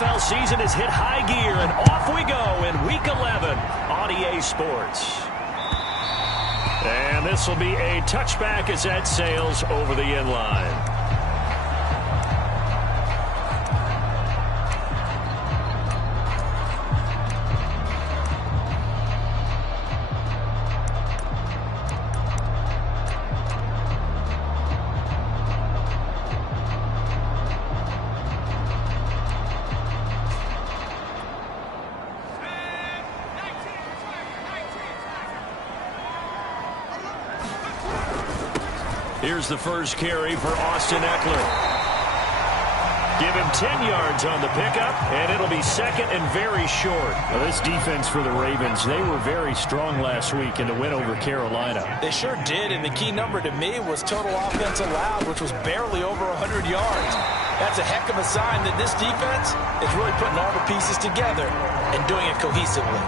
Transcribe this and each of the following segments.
NFL season has hit high gear, and off we go in Week 11 on EA Sports. And this will be a touchback as that sails over the end line. Here's the first carry for Austin Ekeler. Give him 10 yards on the pickup, and it'll be second and very short. Well, this defense for the Ravens, they were very strong last week in the win over Carolina. They sure did, and the key number to me was total offense allowed, which was barely over 100 yards. That's a heck of a sign that this defense is really putting all the pieces together and doing it cohesively.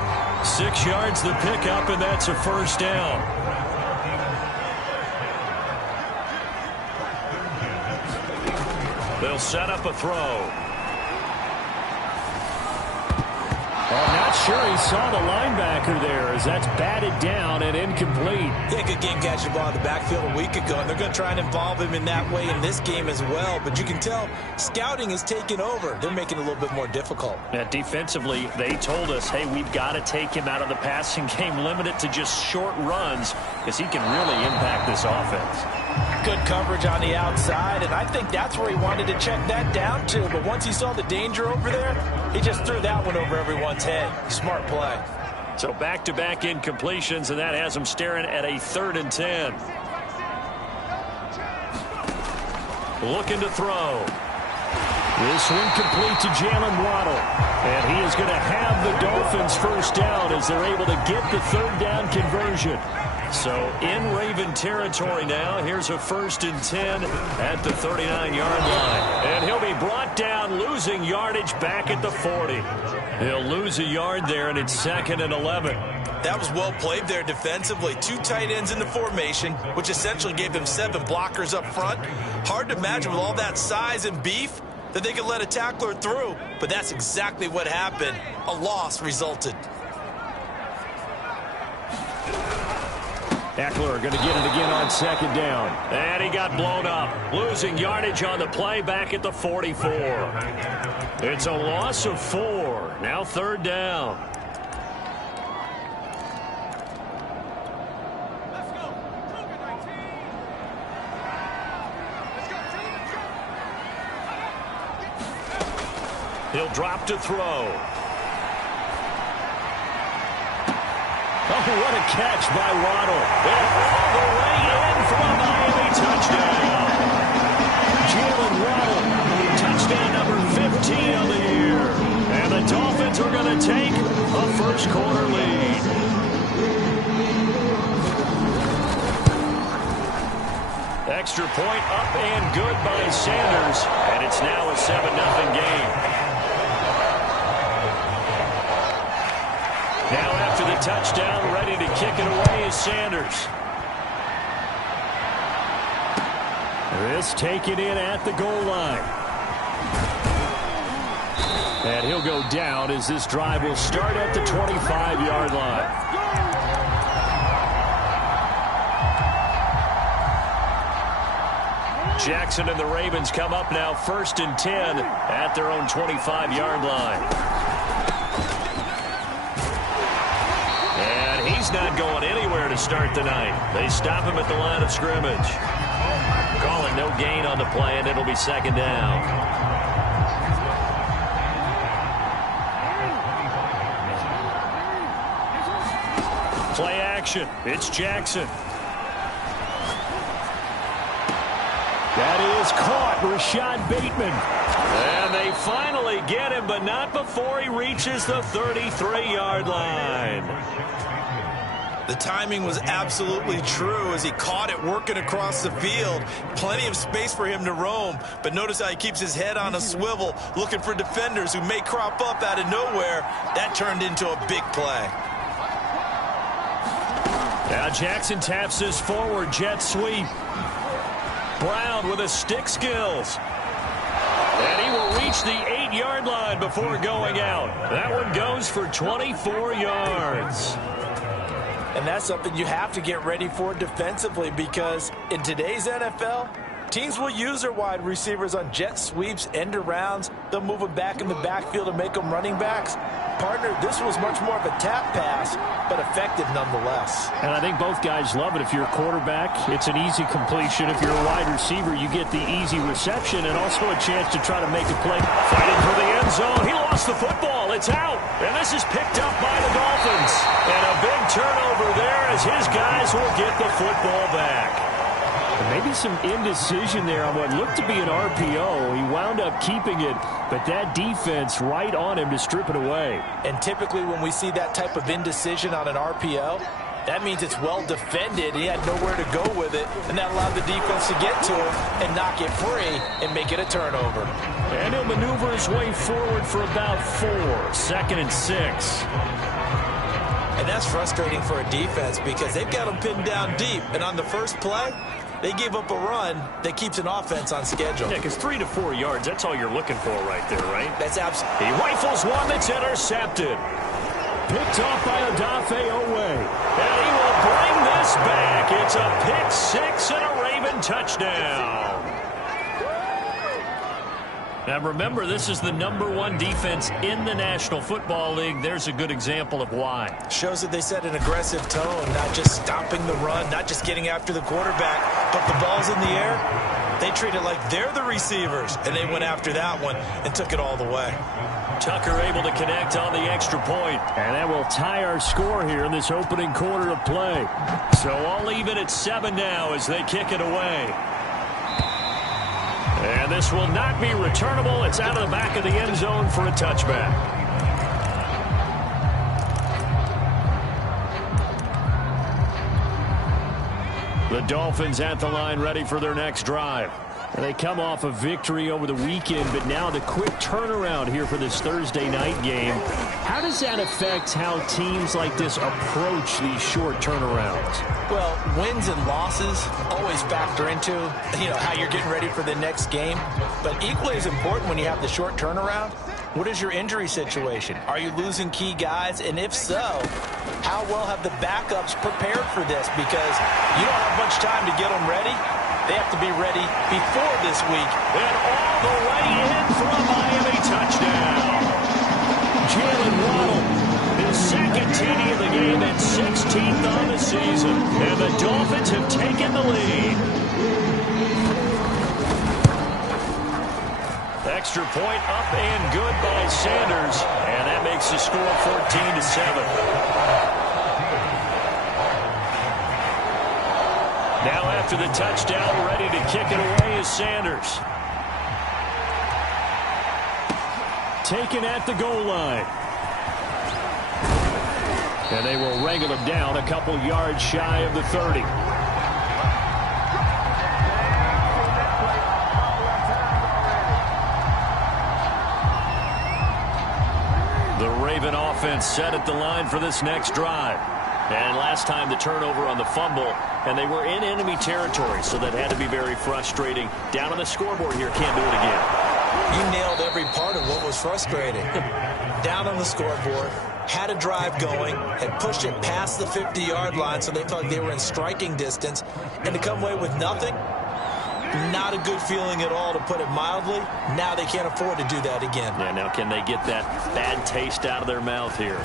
6 yards the pickup, and that's a first down. They'll set up a throw. I'm not sure he saw the linebacker there as that's batted down and incomplete. Yeah, good game catching the ball in the backfield a week ago, and they're going to try and involve him in that way in this game as well. But you can tell scouting is taking over. They're making it a little bit more difficult. Yeah, defensively, they told us, hey, we've got to take him out of the passing game, limit it to just short runs, because he can really impact this offense. Good coverage on the outside, and I think that's where he wanted to check that down to. But once he saw the danger over there, he just threw that one over everyone's head. Smart play. So back-to-back incompletions, and that has him staring at a 3rd and 10. Looking to throw. This one complete to Jalen Waddle. And he is going to have the Dolphins first down as they're able to get the 3rd down conversion. So in Raven territory now. Here's a 1st and 10 at the 39-yard line. And he'll be brought down, losing yardage back at the 40. He'll lose a yard there, and it's 2nd and 11. That was well played there defensively. 2 tight ends in the formation, which essentially gave them 7 blockers up front. Hard to imagine with all that size and beef that they could let a tackler through. But that's exactly what happened. A loss resulted. Ekeler going to get it again on 2nd down. And he got blown up. Losing yardage on the play back at the 44. It's a loss of 4. Now 3rd down. He'll drop to throw. Oh, what a catch by Waddle. And all the way in for a Miami touchdown. Jalen Waddle, touchdown number 15 of the year. And the Dolphins are going to take a first-quarter lead. Extra point up and good by Sanders. And it's now a 7-0 game. Now after the touchdown, ready to kick it away is Sanders. This taken in at the goal line. And he'll go down as this drive will start at the 25-yard line. Jackson and the Ravens come up now 1st and 10 at their own 25-yard line. He's not going anywhere to start the night. They stop him at the line of scrimmage. Calling no gain on the play, and it'll be 2nd down. Play action. It's Jackson. That is caught. Rashad Bateman. And they finally get him, but not before he reaches the 33-yard line. The timing was absolutely true as he caught it working across the field. Plenty of space for him to roam, but notice how he keeps his head on a swivel, looking for defenders who may crop up out of nowhere. That turned into a big play. Now Jackson taps this forward jet sweep. Brown with his stick skills. And he will reach the 28-yard line before going out. That one goes for 24 yards. And that's something you have to get ready for defensively, because in today's NFL, teams will use their wide receivers on jet sweeps, end arounds. They'll move them back in the backfield and make them running backs. Partner, this was much more of a tap pass, but effective nonetheless. And I think both guys love it. If you're a quarterback, it's an easy completion. If you're a wide receiver, you get the easy reception and also a chance to try to make a play. Fighting for the end zone. He lost the football. It's out. And this is picked up by the Dolphins. And a big turnover there as his guys will get the football back. Maybe some indecision there on what looked to be an RPO. He wound up keeping it, but that defense right on him to strip it away. And typically when we see that type of indecision on an RPO, that means it's well defended. He had nowhere to go with it, and that allowed the defense to get to him and knock it free and make it a turnover. And he'll maneuver his way forward for about 4. 2nd and 6. And that's frustrating for a defense because they've got them pinned down deep, and on the first play, they gave up a run that keeps an offense on schedule. Yeah, because 3 to 4 yards, that's all you're looking for right there, right? That's absolutely. He rifles one that's intercepted. Picked off by Odafe Oweh. And he will bring this back. It's a pick 6 and a Raven touchdown. Now remember, this is the #1 defense in the National Football League. There's a good example of why. Shows that they set an aggressive tone, not just stopping the run, not just getting after the quarterback, but the ball's in the air. They treat it like they're the receivers, and they went after that one and took it all the way. Tucker able to connect on the extra point. And that will tie our score here in this opening quarter of play. So I'll leave it at 7 now as they kick it away. And this will not be returnable. It's out of the back of the end zone for a touchback. The Dolphins at the line ready for their next drive. And they come off a victory over the weekend, but now the quick turnaround here for this Thursday night game. How does that affect how teams like this approach these short turnarounds? Well, wins and losses always factor into, how you're getting ready for the next game. But equally as important when you have the short turnaround, what is your injury situation? Are you losing key guys? And if so, how well have the backups prepared for this? Because you don't have much time to get them ready. They have to be ready before this week. And all the way in for a Miami touchdown. Jalen Waddle, his second TD of the game and 16th on the season. And the Dolphins have taken the lead. Extra point up and good by Sanders. And that makes the score 14-7. Now after the touchdown, ready to kick it away is Sanders. Taken at the goal line. And they will wrangle him down a couple yards shy of the 30. The Raven offense set at the line for this next drive. And last time the turnover on the fumble, and they were in enemy territory, so that had to be very frustrating. Down on the scoreboard here, can't do it again. You nailed every part of what was frustrating. Down on the scoreboard, had a drive going, had pushed it past the 50-yard line, so they felt like they were in striking distance, and to come away with nothing, not a good feeling at all, to put it mildly. Now they can't afford to do that again. Yeah, now can they get that bad taste out of their mouth here?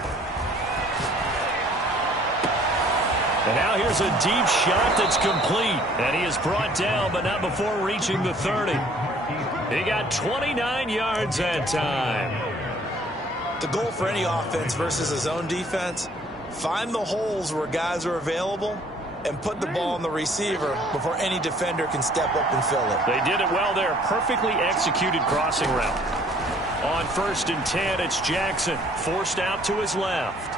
And now here's a deep shot that's complete. And he is brought down, but not before reaching the 30. He got 29 yards that time. The goal for any offense versus his own defense, find the holes where guys are available and put the ball on the receiver before any defender can step up and fill it. They did it well there. Perfectly executed crossing route. On 1st and 10, it's Jackson. Forced out to his left.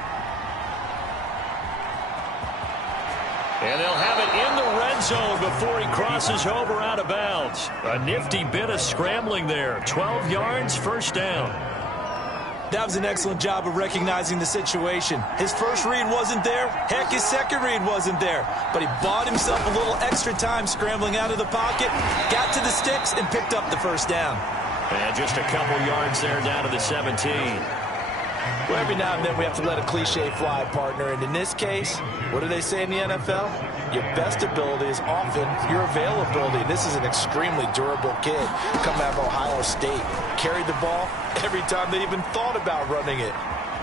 And they'll have it in the red zone before he crosses over out of bounds. A nifty bit of scrambling there. 12 yards, first down. That was an excellent job of recognizing the situation. His first read wasn't there. Heck, his second read wasn't there. But he bought himself a little extra time scrambling out of the pocket, got to the sticks, and picked up the first down. And just a couple yards there down to the 17. Well, every now and then we have to let a cliche fly, partner. And in this case, what do they say in the NFL? Your best ability is often your availability. And this is an extremely durable kid coming out of Ohio State. Carried the ball every time they even thought about running it.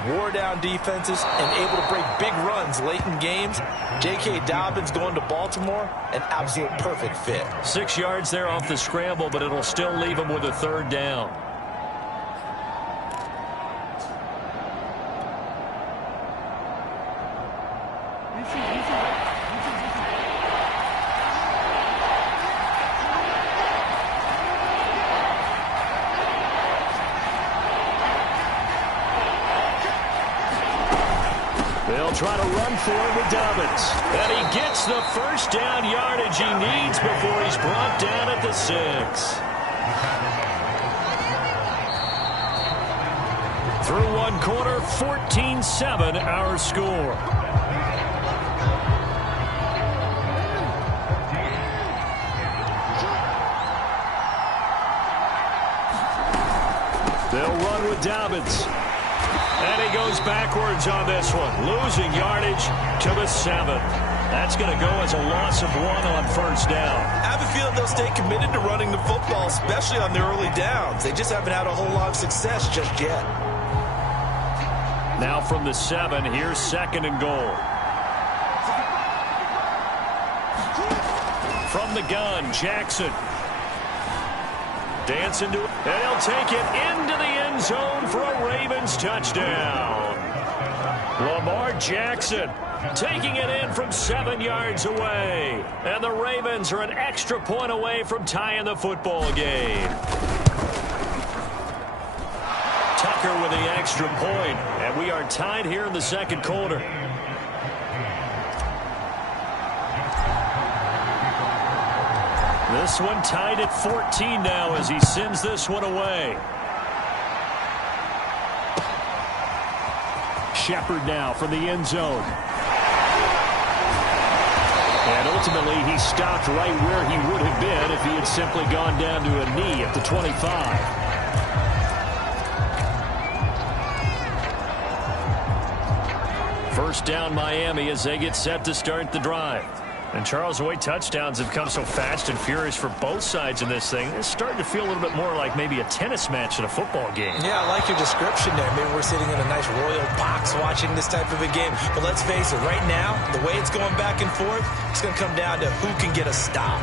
Wore down defenses and able to break big runs late in games. J.K. Dobbins going to Baltimore, an absolute perfect fit. 6 yards there off the scramble, but it'll still leave him with a third down. They'll try to run for it with Dobbins. And he gets the first down yardage he needs before he's brought down at the 6. Through one quarter, 14-7 our score. They'll run with Dobbins. And he goes backwards on this one, losing yardage to the 7. That's going to go as a loss of 1 on first down. I have a feeling they'll stay committed to running the football, especially on their early downs. They just haven't had a whole lot of success just yet. Now from the 7, here's 2nd and goal. From the gun, Jackson. Dancing to it, and he'll take it into the end zone for a Ravens touchdown. Lamar Jackson taking it in from 7 yards away. And the Ravens are an extra point away from tying the football game. Tucker with the extra point, and we are tied here in the second quarter. This one tied at 14 now as he sends this one away. Shepard now from the end zone. And ultimately he stopped right where he would have been if he had simply gone down to a knee at the 25. First down Miami as they get set to start the drive. And Charles, the way touchdowns have come so fast and furious for both sides in this thing, it's starting to feel a little bit more like maybe a tennis match in a football game. Yeah, I like your description there. Maybe we're sitting in a nice royal box watching this type of a game. But let's face it, right now, the way it's going back and forth, it's going to come down to who can get a stop.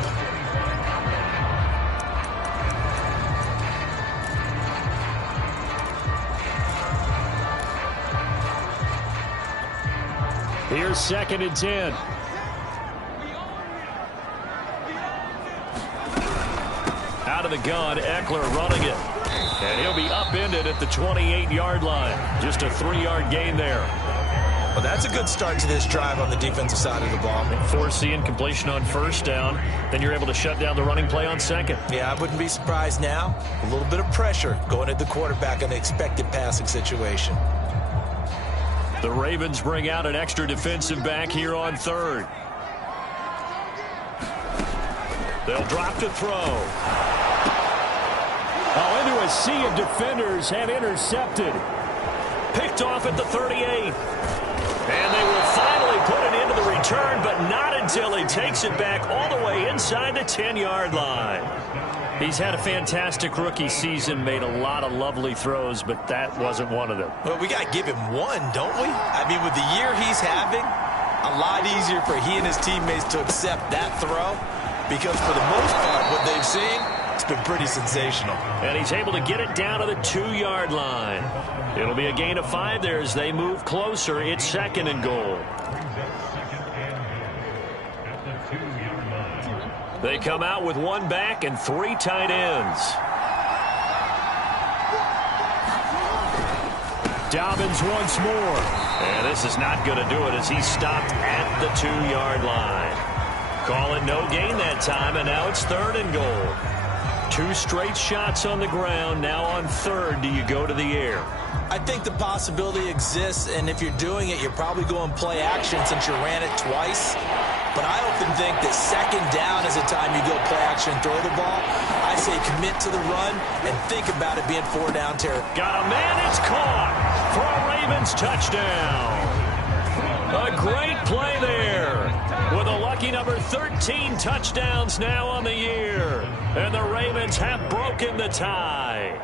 Here's 2nd and 10. Out of the gun, Eckler running it. And he'll be upended at the 28-yard line. Just a 3-yard gain there. Well, that's a good start to this drive on the defensive side of the ball. Force the incompletion on first down. Then you're able to shut down the running play on second. Yeah, I wouldn't be surprised now. A little bit of pressure going at the quarterback in an expected passing situation. The Ravens bring out an extra defensive back here on 3rd. They'll drop to throw. Oh, into a sea of defenders and intercepted. Picked off at the 38. And they will finally put it into the return, but not until he takes it back all the way inside the 10-yard line. He's had a fantastic rookie season, made a lot of lovely throws, but that wasn't one of them. Well, we got to give him one, don't we? I mean, with the year he's having, a lot easier for he and his teammates to accept that throw, because for the most part, what they've seen, it's been pretty sensational. And he's able to get it down to the 2-yard line. It'll be a gain of 5 there as they move closer. It's 2nd and goal. They come out with 1 back and 3 tight ends. Dobbins once more. And this is not going to do it as he's stopped at the 2-yard line. Call it no gain that time, and now it's 3rd and goal. 2 straight shots on the ground. Now on 3rd, do you go to the air? I think the possibility exists, and if you're doing it, you're probably going play action since you ran it twice. But I often think that 2nd down is the time you go play action and throw the ball. I I say commit to the run and think about it being 4-down territory. Got a man, it's caught for a Ravens touchdown. A great play there with a lucky number 13 touchdowns now on the year. And the Ravens have broken the tie.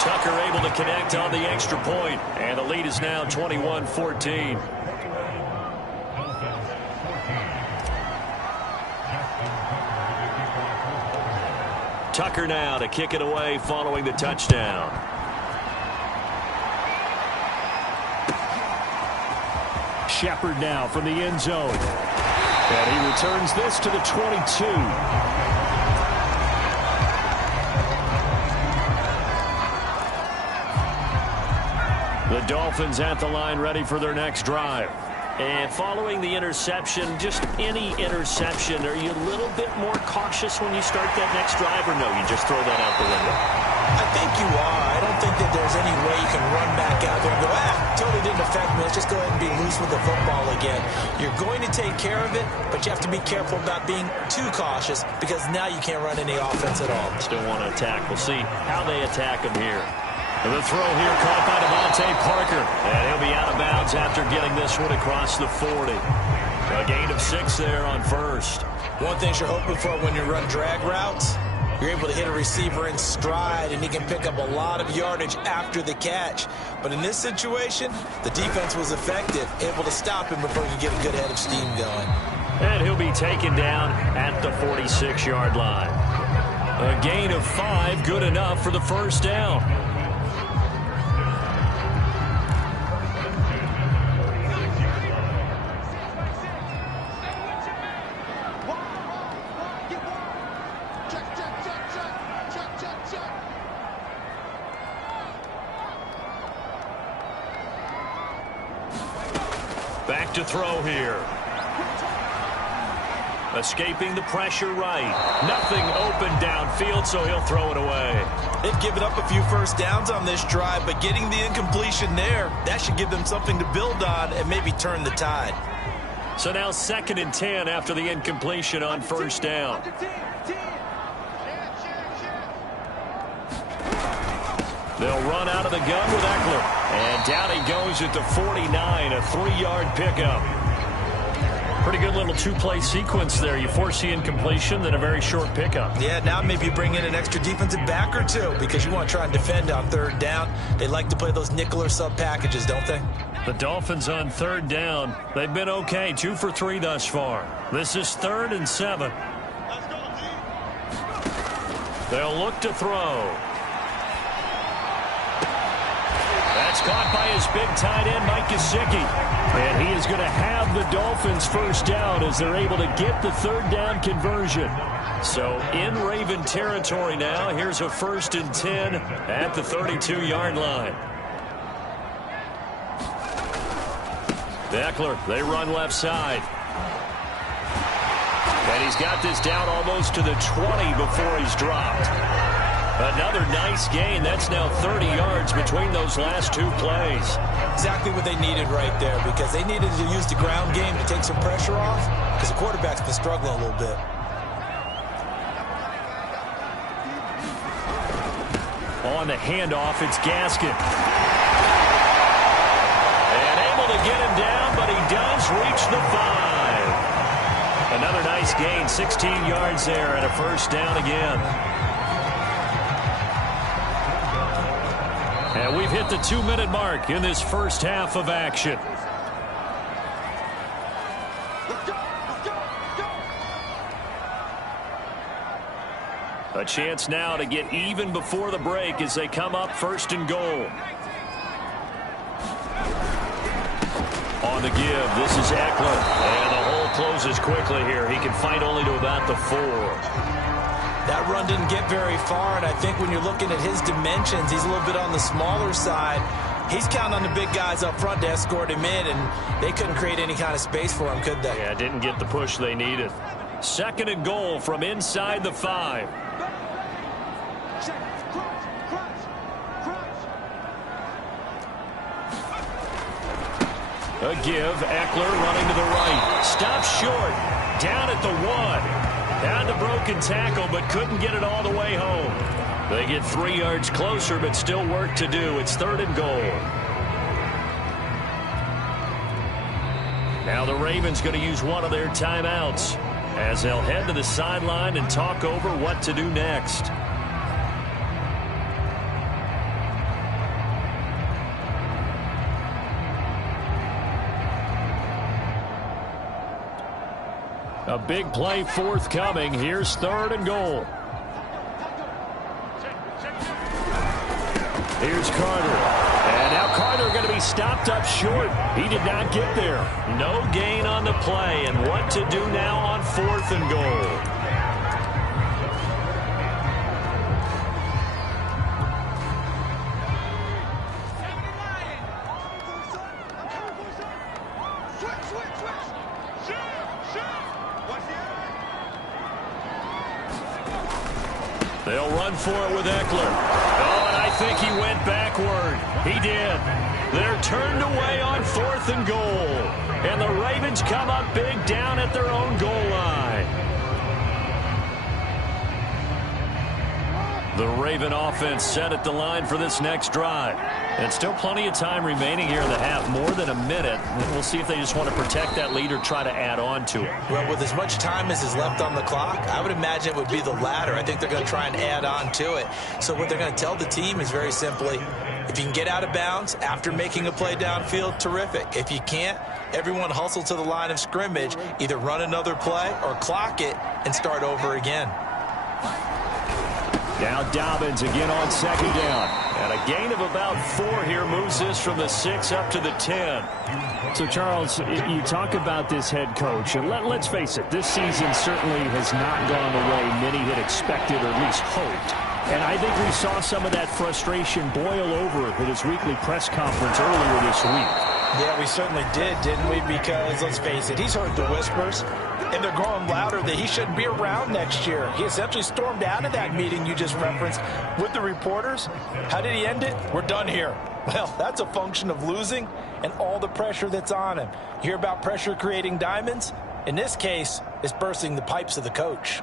Tucker able to connect on the extra point, and the lead is now 21-14. Tucker now to kick it away following the touchdown. Shepard now from the end zone. And he returns this to the 22. The Dolphins at the line ready for their next drive. And following the interception, just any interception, are you a little bit more cautious when you start that next drive, or no, you just throw that out the window? I think you are. I don't think that there's any way you can run back out there and go, totally didn't affect me. Let's just go ahead and be loose with the football again. You're going to take care of it, but you have to be careful about being too cautious because now you can't run any offense at all. Still want to attack. We'll see how they attack him here. The throw here caught by Devontae Parker. And he'll be out of bounds after getting this one across the 40. A gain of 6 there on first. One thing you're hoping for when you run drag routes, you're able to hit a receiver in stride, and he can pick up a lot of yardage after the catch. But in this situation, the defense was effective, able to stop him before he could get a good head of steam going. And he'll be taken down at the 46-yard line. A gain of 5, good enough for the first down. Back to throw here. Escaping the pressure right. Nothing open downfield, so he'll throw it away. They've given up a few first downs on this drive, but getting the incompletion there, that should give them something to build on and maybe turn the tide. So now 2nd and 10 after the incompletion on first down. They'll run out of the gun with Eckler. And down he goes at the 49, a 3-yard pickup. Pretty good little 2-play sequence there. You force the incompletion, then a very short pickup. Yeah, now maybe you bring in an extra defensive back or two because you want to try and defend on 3rd down. They like to play those nickel or sub packages, don't they? The Dolphins on 3rd down. They've been okay, 2 for 3 thus far. This is 3rd and 7. They'll look to throw. That's caught by his big tight end, Mike Gesicki. And he is going to have the Dolphins first down as they're able to get the 3rd down conversion. So in Raven territory now, here's a 1st and 10 at the 32-yard line. Eckler, they run left side. And he's got this down almost to the 20 before he's dropped. Another nice gain. That's now 30 yards between those last 2 plays. Exactly what they needed right there because they needed to use the ground game to take some pressure off because the quarterback's been struggling a little bit. On the handoff, it's Gaskin. And able to get him down, but he does reach the 5. Another nice gain, 16 yards there and a first down again. And we've hit the 2-minute mark in this first half of action. A chance now to get even before the break as they come up 1st and goal. On the give, this is Eckler. And the hole closes quickly here. He can fight only to about the 4. That run didn't get very far, and I think when you're looking at his dimensions, he's a little bit on the smaller side. He's counting on the big guys up front to escort him in, and they couldn't create any kind of space for him, could they? Yeah, didn't get the push they needed. 2nd and goal from inside the 5. A give. Eckler running to the right. Stopped short. Down at the 1. Had the broken tackle, but couldn't get it all the way home. They get 3 yards closer, but still work to do. It's 3rd and goal. Now the Ravens going to use one of their timeouts as they'll head to the sideline and talk over what to do next. A big play forthcoming. Here's 3rd and goal. Here's Carter. And now Carter going to be stopped up short. He did not get there. No gain on the play. And what to do now on 4th and goal. They'll run for it with Eckler. Oh, and I think he went backward. He did. They're turned away on 4th and goal. And the Ravens come up big down at their own goal line. The Raven offense set at the line for this next drive. And still plenty of time remaining here in the half, more than a minute. We'll see if they just want to protect that lead or try to add on to it. Well, with as much time as is left on the clock, I would imagine it would be the latter. I think they're going to try and add on to it. So what they're going to tell the team is very simply, if you can get out of bounds after making a play downfield, terrific. If you can't, everyone hustle to the line of scrimmage, either run another play or clock it and start over again. Now Dobbins again on 2nd down. And a gain of about 4 here moves this from the 6 up to the 10. So, Charles, you talk about this head coach, and let's face it, this season certainly has not gone the way many had expected or at least hoped. And I think we saw some of that frustration boil over at his weekly press conference earlier this week. Yeah, we certainly did, didn't we? Because, let's face it, he's heard the whispers, and they're growing louder that he shouldn't be around next year. He essentially stormed out of that meeting you just referenced with the reporters. How did he end it? We're done here. Well, that's a function of losing and all the pressure that's on him. You hear about pressure creating diamonds? In this case, it's bursting the pipes of the coach.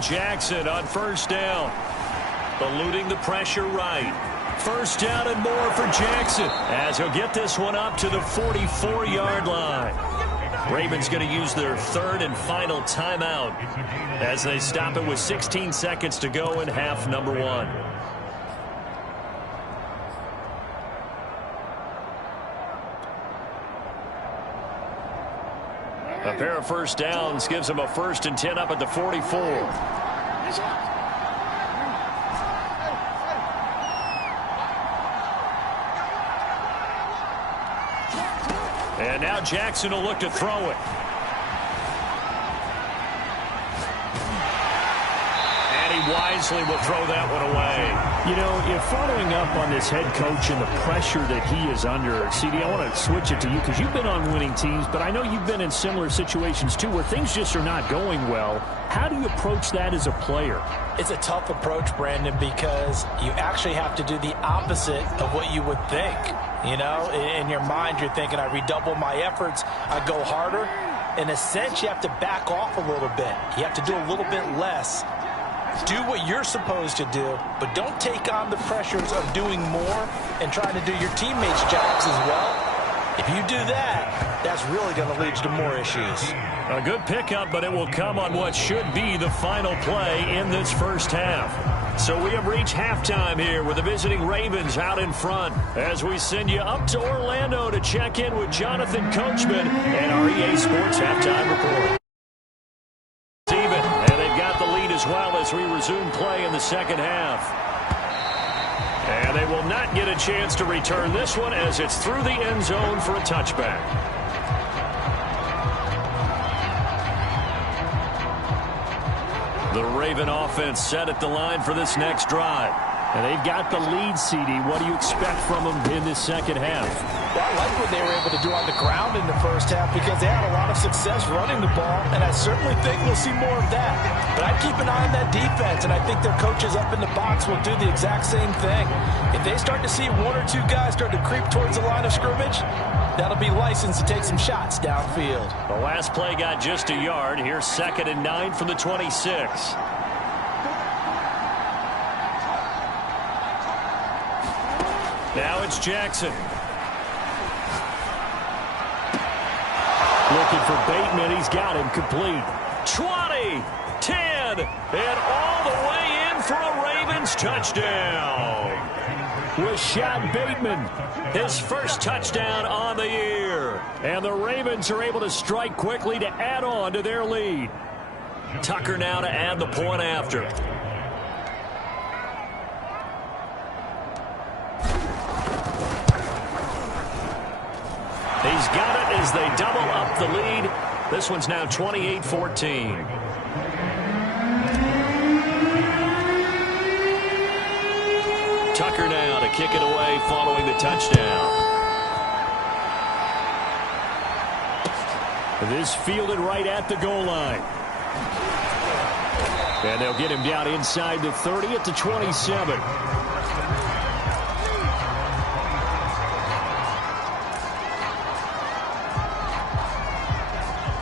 Jackson on 1st down. Eluding the pressure right. 1st down and more for Jackson as he'll get this one up to the 44-yard line. Ravens going to use their 3rd and final timeout as they stop it with 16 seconds to go in half number 1. A pair of 1st downs gives them a 1st and 10 up at the 44. And now Jackson will look to throw it. And he wisely will throw that one away. You know, if following up on this head coach and the pressure that he is under, CD, I want to switch it to you because you've been on winning teams, but I know you've been in similar situations too where things just are not going well. How do you approach that as a player? It's a tough approach, Brandon, because you actually have to do the opposite of what you would think. You know, in your mind, you're thinking, I redouble my efforts, I go harder. In a sense, you have to back off a little bit. You have to do a little bit less. Do what you're supposed to do, but don't take on the pressures of doing more and trying to do your teammates' jobs as well. If you do that, that's really going to lead to more issues. A good pickup, but it will come on what should be the final play in this 1st half. So we have reached halftime here with the visiting Ravens out in front as we send you up to Orlando to check in with Jonathan Coachman and our EA Sports Halftime Report. And they've got the lead as well as we resume play in the 2nd half. And they will not get a chance to return this one as it's through the end zone for a touchback. The Raven offense set at the line for this next drive. And they've got the lead, CD. What do you expect from them in this second half? Well, I like what they were able to do on the ground in the first half because they had a lot of success running the ball, and I certainly think we'll see more of that. But I'd keep an eye on that defense, and I think their coaches up in the box will do the exact same thing. If they start to see one or two guys start to creep towards the line of scrimmage, that'll be licensed to take some shots downfield. The last play got just a yard. Here's 2nd and 9 from the 26. Now it's Jackson. Looking for Bateman. He's got him complete. 20, 10, and all the way in for a Ravens touchdown. Rashad Bateman. His first touchdown on the year. And the Ravens are able to strike quickly to add on to their lead. Tucker now to add the point after. He's got it as they double up the lead. This one's now 28-14. Tucker now to kick it away following the touchdown. This fielded right at the goal line. And they'll get him down inside the 30 at the 27.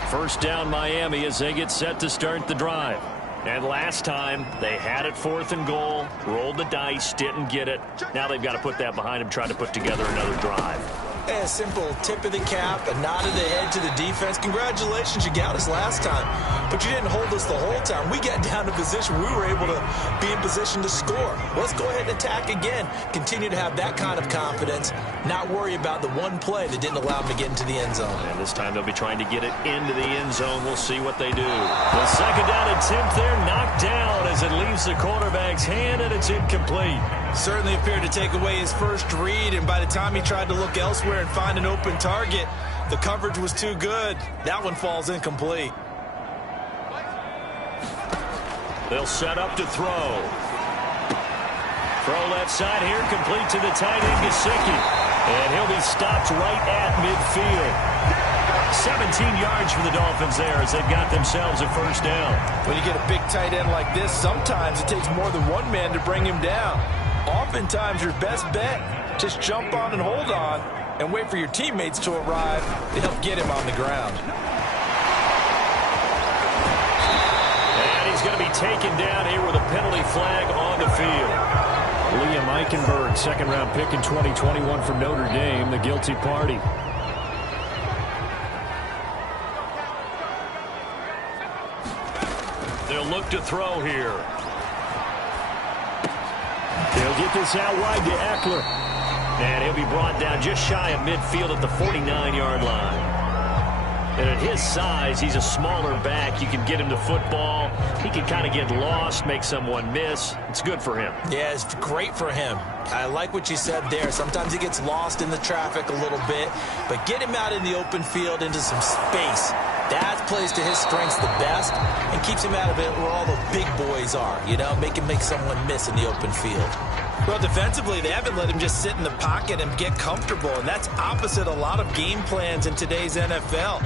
First down Miami as they get set to start the drive. And last time they had it 4th and goal, rolled the dice, didn't get it. Now they've got to put that behind them, try to put together another drive. A simple tip of the cap, a nod of the head to the defense. Congratulations, you got us last time, but you didn't hold us the whole time. We got down to position. We were able to be in position to score. Let's go ahead and attack again. Continue to have that kind of confidence, not worry about the one play that didn't allow them to get into the end zone. And this time they'll be trying to get it into the end zone. We'll see what they do. The second down attempt there knocked down as it leaves the quarterback's hand, and it's incomplete. Certainly appeared to take away his first read, and by the time he tried to look elsewhere and find an open target, the coverage was too good. That one falls incomplete. They'll set up to throw. Throw left side here, complete to the tight end, Gesicki. And he'll be stopped right at midfield. 17 yards for the Dolphins there as they've got themselves a first down. When you get a big tight end like this, sometimes it takes more than one man to bring him down. Oftentimes, your best bet, just jump on and hold on and wait for your teammates to arrive to help get him on the ground. And he's going to be taken down here with a penalty flag on the field. Liam Eichenberg, second-round pick in 2021 from Notre Dame, the guilty party. They'll look to throw here. They'll get this out wide to Eckler. And he'll be brought down just shy of midfield at the 49-yard line. And at his size, he's a smaller back. You can get him to football. He can kind of get lost, make someone miss. It's good for him. Yeah, it's great for him. I like what you said there. Sometimes he gets lost in the traffic a little bit, but get him out in the open field into some space. That plays to his strengths the best and keeps him out of it where all the big boys are, you know, make someone miss in the open field. Well, defensively, they haven't let him just sit in the pocket and get comfortable, and that's opposite a lot of game plans in today's NFL.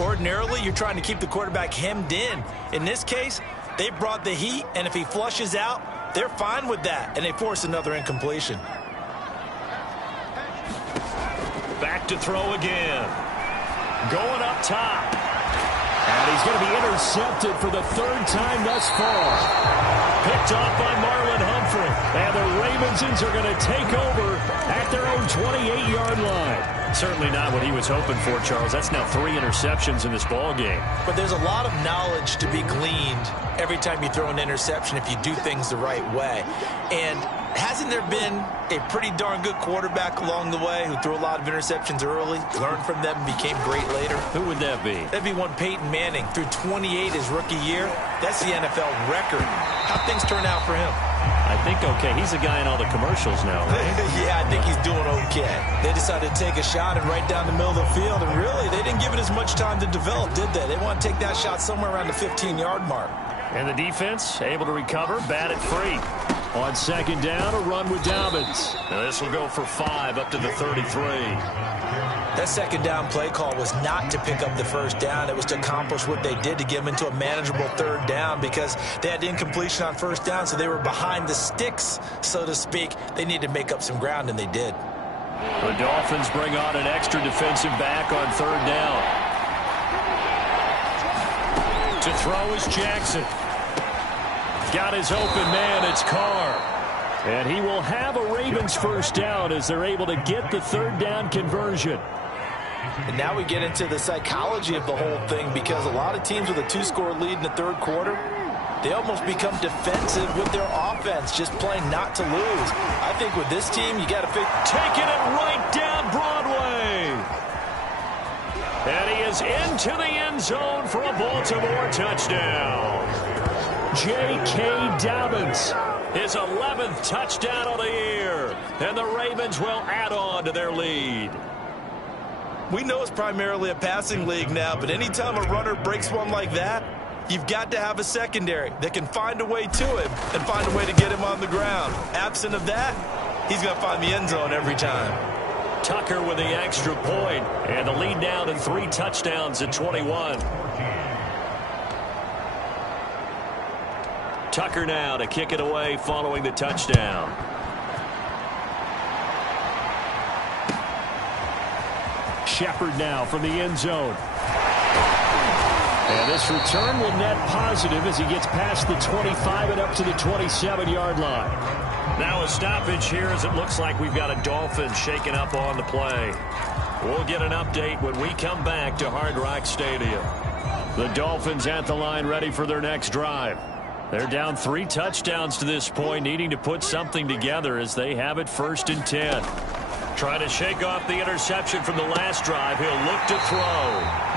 Ordinarily, you're trying to keep the quarterback hemmed in. In this case, they brought the heat, and if he flushes out, they're fine with that, and they force another incompletion. Back to throw again. Going up top. And he's going to be intercepted for the third time thus far. Picked off by Marlon Humphrey. And the Ravensons are going to take over at their own 28-yard line. Certainly not what he was hoping for, Charles. That's now 3 interceptions in this ball game. But there's a lot of knowledge to be gleaned every time you throw an interception if you do things the right way. And hasn't there been a pretty darn good quarterback along the way who threw a lot of interceptions early, learned from them, and became great later? Who would that be? That'd be one Peyton Manning. Threw 28 his rookie year. That's the NFL record. How'd things turn out for him? I think okay. He's the guy in all the commercials now, right? Yeah, I think he's doing okay. They decided to take a shot and right down the middle of the field, and really, they didn't give it as much time to develop, did they? They want to take that shot somewhere around the 15-yard mark. And the defense able to recover, bat it free. On second down, a run with Dobbins. Now this will go for 5 up to the 33. That second down play call was not to pick up the first down. It was to accomplish what they did, to get them into a manageable third down, because they had incompletion on first down, so they were behind the sticks, so to speak. They needed to make up some ground, and they did. The Dolphins bring on an extra defensive back on third down. To throw is Jackson. Got his open man, it's Carr. And he will have a Ravens first down as they're able to get the third down conversion. And now we get into the psychology of the whole thing, because a lot of teams with a 2-score lead in the third quarter, they almost become defensive with their offense, just playing not to lose. I think with this team, you got to taking it right down Broadway. And he is into the end zone for a Baltimore touchdown. J.K. Dobbins, his 11th touchdown of the year. And the Ravens will add on to their lead. We know it's primarily a passing league now, but anytime a runner breaks one like that, you've got to have a secondary that can find a way to him and find a way to get him on the ground. Absent of that, he's going to find the end zone every time. Tucker with the extra point, and the lead down in 3 touchdowns at 21. Tucker now to kick it away following the touchdown. Shepard now from the end zone. And this return will net positive as he gets past the 25 and up to the 27-yard line. Now a stoppage here as it looks like we've got a Dolphin shaken up on the play. We'll get an update when we come back to Hard Rock Stadium. The Dolphins at the line ready for their next drive. They're down 3 touchdowns to this point, needing to put something together as they have it 1st and 10. Trying to shake off the interception from the last drive. He'll look to throw.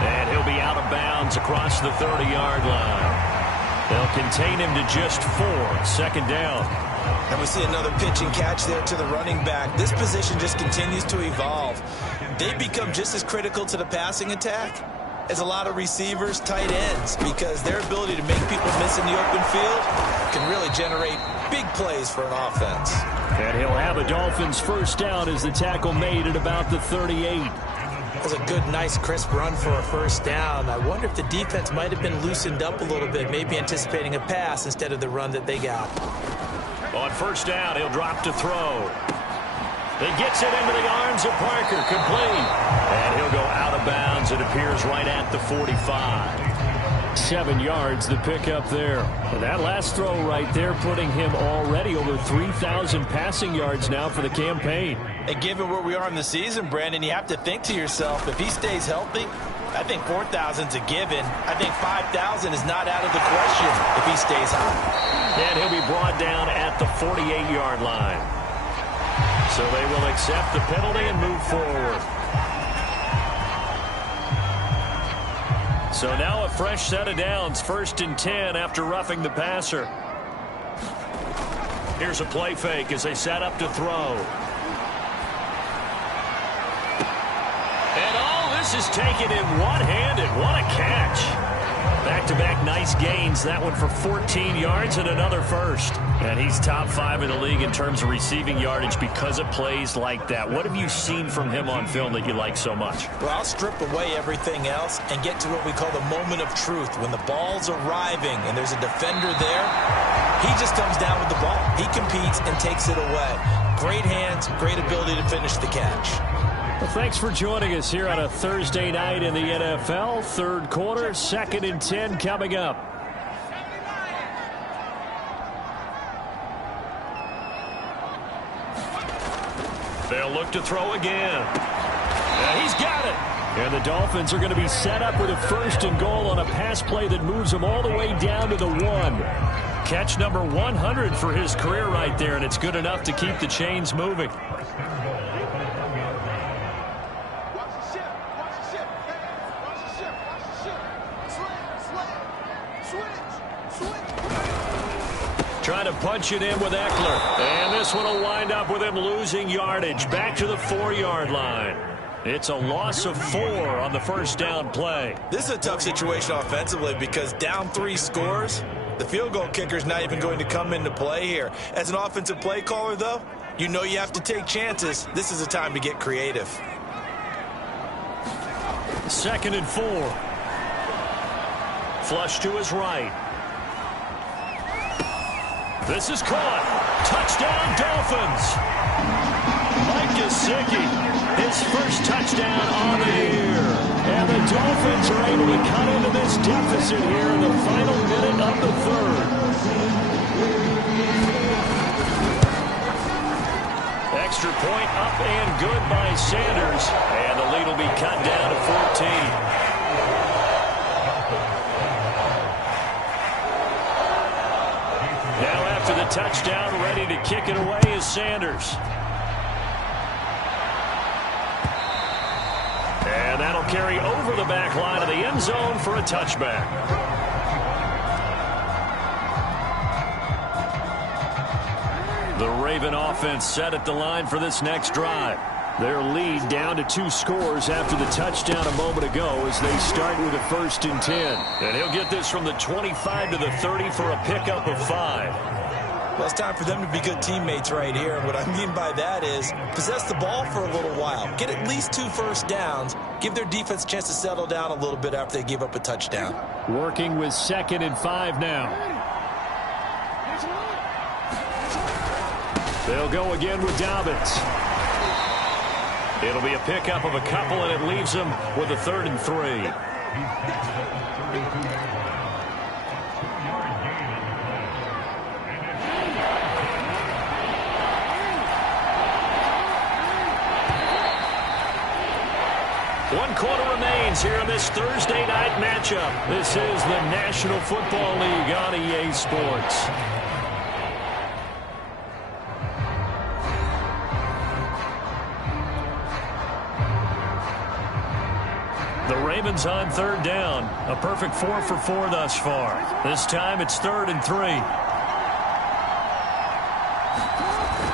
And he'll be out of bounds across the 30-yard line. They'll contain him to just 4. 2nd down. And we see another pitch and catch there to the running back. This position just continues to evolve. They become just as critical to the passing attack as a lot of receivers, tight ends, because their ability to make people miss in the open field can really generate big plays for an offense. And he'll have a Dolphins first down as the tackle made at about the 38. That was a good, nice, crisp run for a first down. I wonder if the defense might have been loosened up a little bit, maybe anticipating a pass instead of the run that they got. On first down, he'll drop to throw. He gets it into the arms of Parker, complete. And he'll go out of bounds. It appears right at the 45. 7 yards, the pickup there. And that last throw right there putting him already over 3,000 passing yards now for the campaign. And given where we are in the season, Brandon, you have to think to yourself, if he stays healthy, I think 4,000's a given. I think 5,000 is not out of the question if he stays healthy. And he'll be brought down at the 48-yard line. So they will accept the penalty and move forward. So now a fresh set of downs, 1st and 10 after roughing the passer. Here's a play fake as they set up to throw. And all this is taken in one-handed. What a catch. Back-to-back nice gains. That one for 14 yards and another first. And he's top 5 in the league in terms of receiving yardage because of plays like that. What have you seen from him on film that you like so much? Well, I'll strip away everything else and get to what we call the moment of truth. When the ball's arriving and there's a defender there, he just comes down with the ball. He competes and takes it away. Great hands, great ability to finish the catch. Well, thanks for joining us here on a Thursday night in the NFL. 3rd quarter, 2nd and 10 coming up. They'll look to throw again. And he's got it. And the Dolphins are going to be set up with a 1st and goal on a pass play that moves them all the way down to the 1. Catch number 100 for his career right there, and it's good enough to keep the chains moving. Trying to punch it in with Eckler. And this one will wind up with him losing yardage back to the 4-yard line. It's a loss of 4 on the first down play. This is a tough situation offensively because down 3 scores, The field goal kicker's not even going to come into play here. As an offensive play caller, though, you know you have to take chances. This is a time to get creative. 2nd and 4. Flush to his right. This is caught. Touchdown, Dolphins. Mike Gesicki, his first touchdown on the year. And the Dolphins are able to cut into this deficit here in the final minute of the 3rd. Extra point up and good by Sanders. And the lead will be cut down to 14. Now after the touchdown, ready to kick it away is Sanders. And that'll carry over the back line of the end zone for a touchback. The Raven offense set at the line for this next drive. Their lead down to 2 scores after the touchdown a moment ago as they start with a 1st and 10. And he'll get this from the 25 to the 30 for a pickup of 5. Well, it's time for them to be good teammates right here. And what I mean by that is possess the ball for a little while. Get at least 2 first downs. Give their defense a chance to settle down a little bit after they give up a touchdown. Working with 2nd and 5 now. They'll go again with Dobbins. It'll be a pickup of a couple, and it leaves them with a 3rd and 3. One quarter remains here in this Thursday night matchup. This is the National Football League on EA Sports. The Ravens on 3rd down. A perfect 4 for 4 thus far. This time it's 3rd and 3.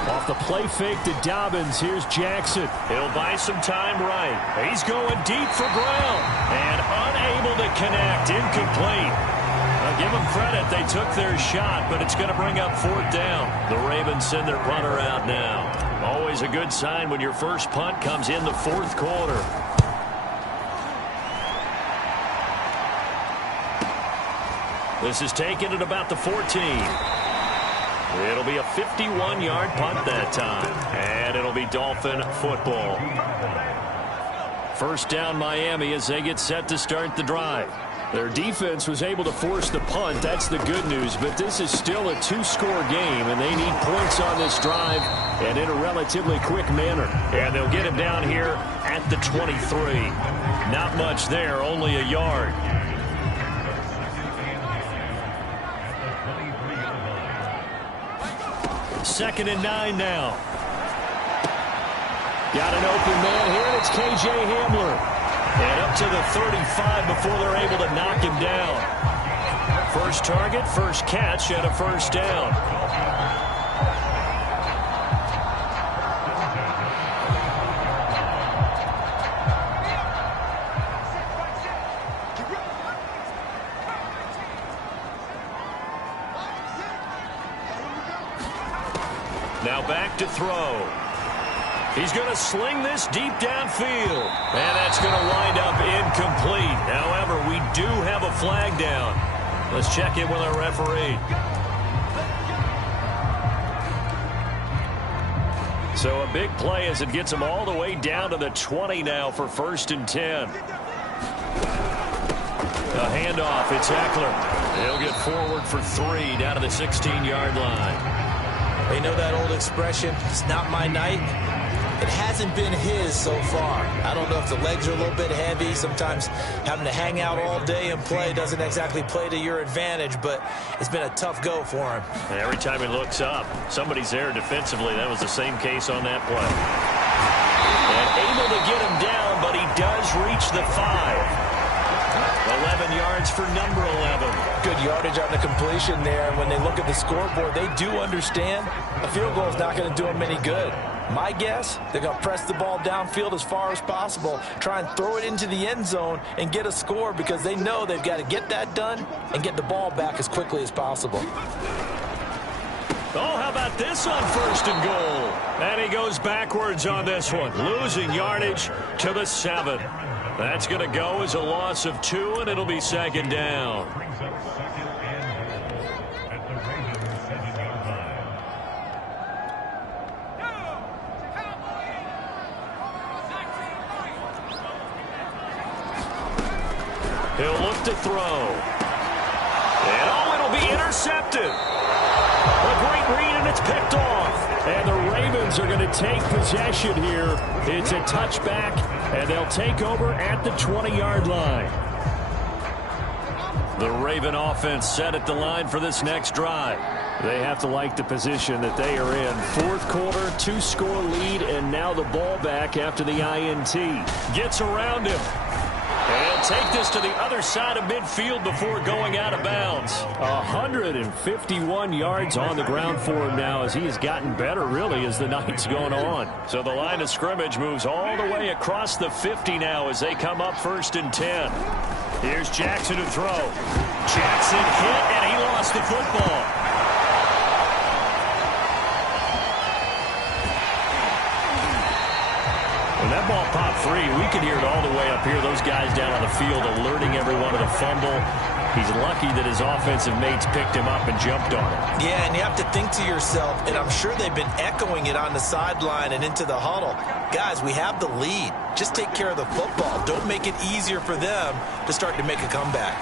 Off the play fake to Dobbins, here's Jackson. He'll buy some time right. He's going deep for ground. And unable to connect. Incomplete. Now give them credit. They took their shot, but it's going to bring up 4th down. The Ravens send their punter out now. Always a good sign when your first punt comes in the 4th quarter. This is taken at about the 14. It'll be a 51-yard punt that time. And it'll be Dolphin football. 1st down Miami as they get set to start the drive. Their defense was able to force the punt. That's the good news. But this is still a 2-score game, and they need points on this drive and in a relatively quick manner. And they'll get him down here at the 23. Not much there, only a yard. 2nd and 9 now. Got an open man here, and it's K.J. Hamler. And up to the 35 before they're able to knock him down. First target, first catch, and a 1st down. Now back to throw. He's going to sling this deep downfield. And that's going to wind up incomplete. However, we do have a flag down. Let's check in with our referee. So a big play as it gets him all the way down to the 20 now for 1st and 10. A handoff. It's Eckler. He'll get forward for 3 down to the 16-yard line. You know that old expression, it's not my night? It hasn't been his so far. I don't know if the legs are a little bit heavy. Sometimes having to hang out all day and play doesn't exactly play to your advantage, but it's been a tough go for him. And every time he looks up, somebody's there defensively. That was the same case on that play. And able to get him down, but he does reach the 5. 11 yards for number 11. Good yardage on the completion there. When they look at the scoreboard, they do understand a field goal is not going to do them any good. My guess, they're going to press the ball downfield as far as possible, try and throw it into the end zone and get a score because they know they've got to get that done and get the ball back as quickly as possible. Oh, how about this on 1st and goal? And he goes backwards on this one, losing yardage to the 7. That's going to go as a loss of 2, and it'll be 2nd down. He'll look to throw. And, oh, it'll be intercepted. A great read, and it's picked off. And the Ravens are going to take possession here. It's a touchback, and they'll take over at the 20-yard line. The Raven offense set at the line for this next drive. They have to like the position that they are in. 4th quarter, 2-score lead, and now the ball back after the INT. Gets around him. And take this to the other side of midfield before going out of bounds. 151 yards on the ground for him now as he has gotten better, really, as the night's going on. So the line of scrimmage moves all the way across the 50 now as they come up 1st and 10. Here's Jackson to throw. Jackson hit, and he lost the football. When that ball popped free, we could hear it all the way up here. Those guys down on the field alerting everyone of the fumble. He's lucky that his offensive mates picked him up and jumped on him. Yeah, and you have to think to yourself, and I'm sure they've been echoing it on the sideline and into the huddle. Guys, we have the lead. Just take care of the football. Don't make it easier for them to start to make a comeback.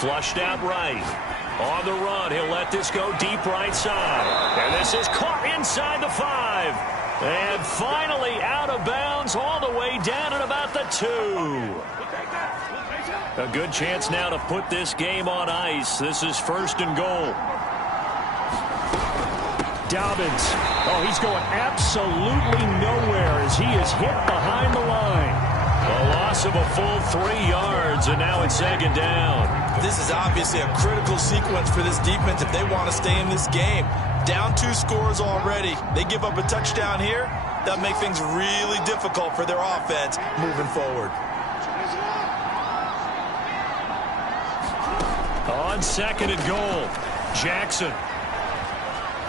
Flushed out right. On the run, he'll let this go deep right side. And this is caught inside the 5. And finally out of bounds all the way down at about the 2. A good chance now to put this game on ice. This is 1st and goal. Dobbins. Oh, he's going absolutely nowhere as he is hit behind the line. A loss of a full 3 yards, and now it's 2nd down. This is obviously a critical sequence for this defense if they want to stay in this game. Down 2 scores already. They give up a touchdown here. That'll make things really difficult for their offense moving forward. On 2nd and goal, Jackson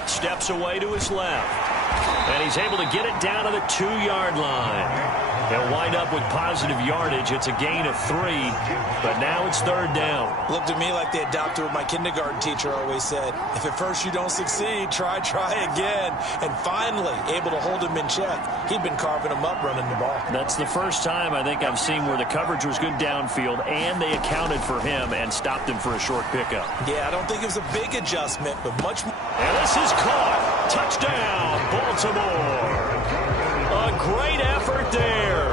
steps away to his left. And he's able to get it down to the 2-yard line. They'll wind up with positive yardage. It's a gain of 3, but now it's 3rd down. Looked at me like they adopted what my kindergarten teacher always said. If at first you don't succeed, try again. And finally, able to hold him in check. He'd been carving him up running the ball. That's the first time I think I've seen where the coverage was good downfield, and they accounted for him and stopped him for a short pickup. Yeah, I don't think it was a big adjustment, but much more. And this is caught. Touchdown, Baltimore. A great effort there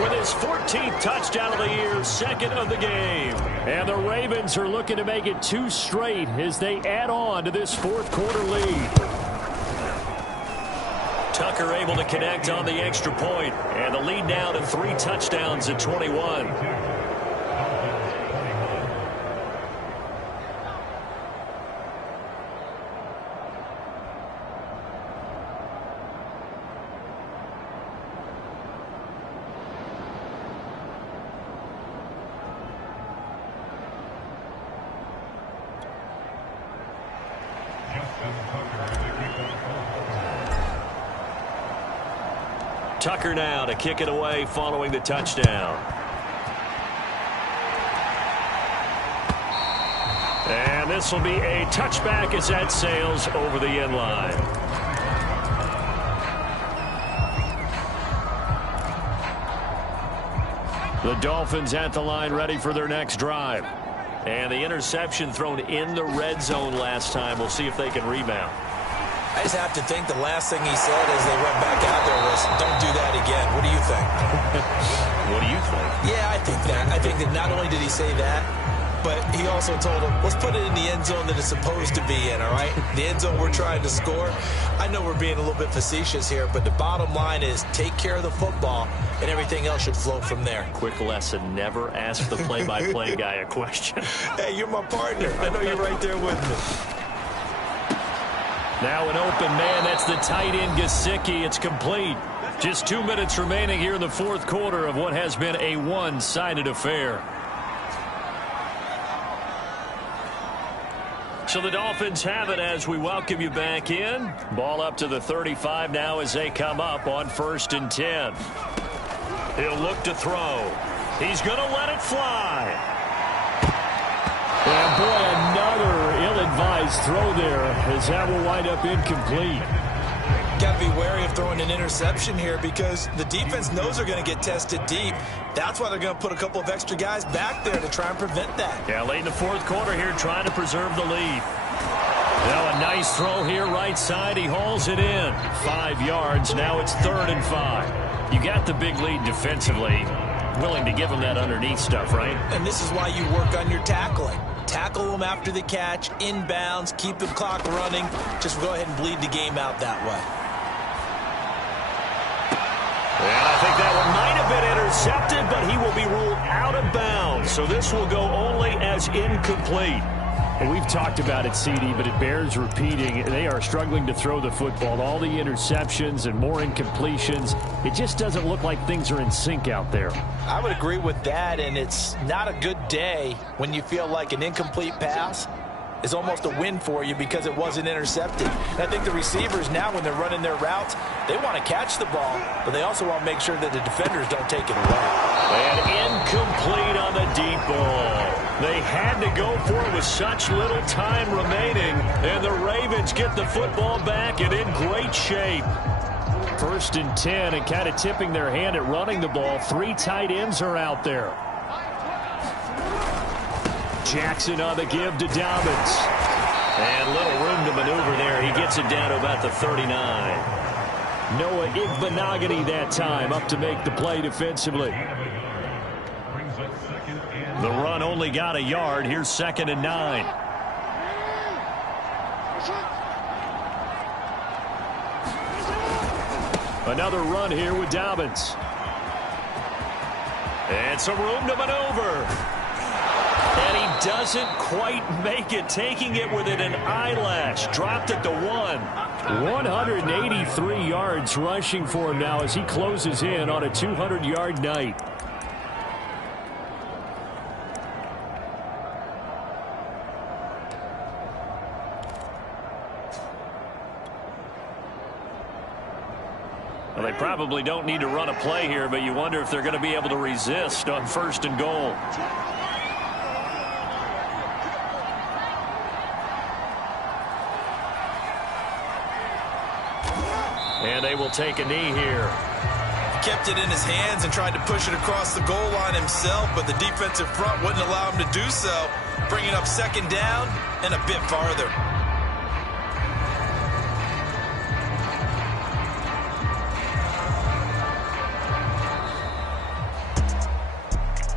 with his 14th touchdown of the year, 2nd of the game. And the Ravens are looking to make it 2 straight as they add on to this 4th quarter lead. Tucker able to connect on the extra point, and the lead now to 3 touchdowns at 21. Tucker now to kick it away following the touchdown. And this will be a touchback as that sails over the end line. The Dolphins at the line ready for their next drive. And the interception thrown in the red zone last time. We'll see if they can rebound. I just have to think the last thing he said as they went back out there was, don't do that again. What do you think? What do you think? Yeah, I think that. I think that not only did he say that, but he also told him, let's put it in the end zone that it's supposed to be in, all right? The end zone we're trying to score. I know we're being a little bit facetious here, but the bottom line is take care of the football, and everything else should flow from there. Quick lesson, never ask the play-by-play guy a question. Hey, you're my partner. I know you're right there with me. Now an open man. That's the tight end, Gesicki. It's complete. Just 2 minutes remaining here in the fourth quarter of what has been a one-sided affair. So the Dolphins have it as we welcome you back in. Ball up to the 35 now as they come up on 1st and 10. He'll look to throw. He's going to let it fly. And boy, another ill-advised throw there as that will wind up incomplete. Got to be wary of throwing an interception here because the defense knows they're going to get tested deep. That's why they're going to put a couple of extra guys back there to try and prevent that. Yeah, late in the fourth quarter here trying to preserve the lead. Now a nice throw here right side. He hauls it in. 5 yards. Now it's 3rd and 5. You got the big lead defensively. Willing to give them that underneath stuff, right? And this is why you work on your tackling. Tackle them after the catch, inbounds, keep the clock running. Just go ahead and bleed the game out that way. And I think that one might have been intercepted, but he will be ruled out of bounds. So this will go only as incomplete. Well, we've talked about it, CD, but it bears repeating. They are struggling to throw the football. All the interceptions and more incompletions. It just doesn't look like things are in sync out there. I would agree with that, and it's not a good day when you feel like an incomplete pass is almost a win for you because it wasn't intercepted. And I think the receivers now, when they're running their routes, they want to catch the ball, but they also want to make sure that the defenders don't take it away. And incomplete on the deep ball. They had to go for it with such little time remaining, and the Ravens get the football back and in great shape. 1st and 10, and kind of tipping their hand at running the ball. 3 tight ends are out there. Jackson on the give to Dobbins. And little room to maneuver there. He gets it down to about the 39. Noah Igbinoghene that time up to make the play defensively. The run only got a yard. Here's 2nd and 9. Another run here with Dobbins. And some room to maneuver. And he doesn't quite make it, taking it within an eyelash. Dropped it to 1. 183 yards rushing for him now as he closes in on a 200-yard night. Well, they probably don't need to run a play here, but you wonder if they're going to be able to resist on 1st and goal. And they will take a knee here. Kept it in his hands and tried to push it across the goal line himself, but the defensive front wouldn't allow him to do so, bringing up 2nd down and a bit farther.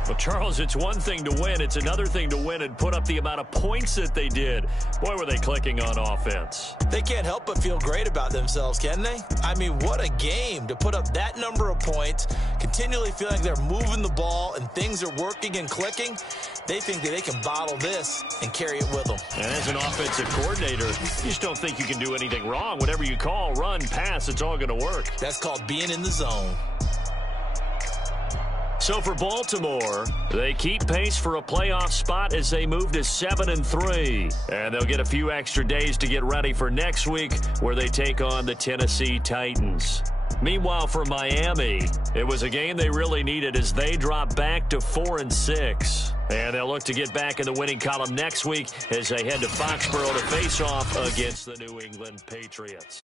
Well, Charles, it's one thing to win. It's another thing to win and put up the amount of points that they did. Boy, were they clicking on offense. They can't help but feel great about themselves, can they? I mean, what a game to put up that number of points, continually feeling like they're moving the ball and things are working and clicking. They think that they can bottle this and carry it with them. And as an offensive coordinator, you just don't think you can do anything wrong. Whatever you call, run, pass, it's all going to work. That's called being in the zone. So for Baltimore, they keep pace for a playoff spot as they move to 7-3. And they'll get a few extra days to get ready for next week where they take on the Tennessee Titans. Meanwhile, for Miami, it was a game they really needed as they drop back to 4-6. And they'll look to get back in the winning column next week as they head to Foxborough to face off against the New England Patriots.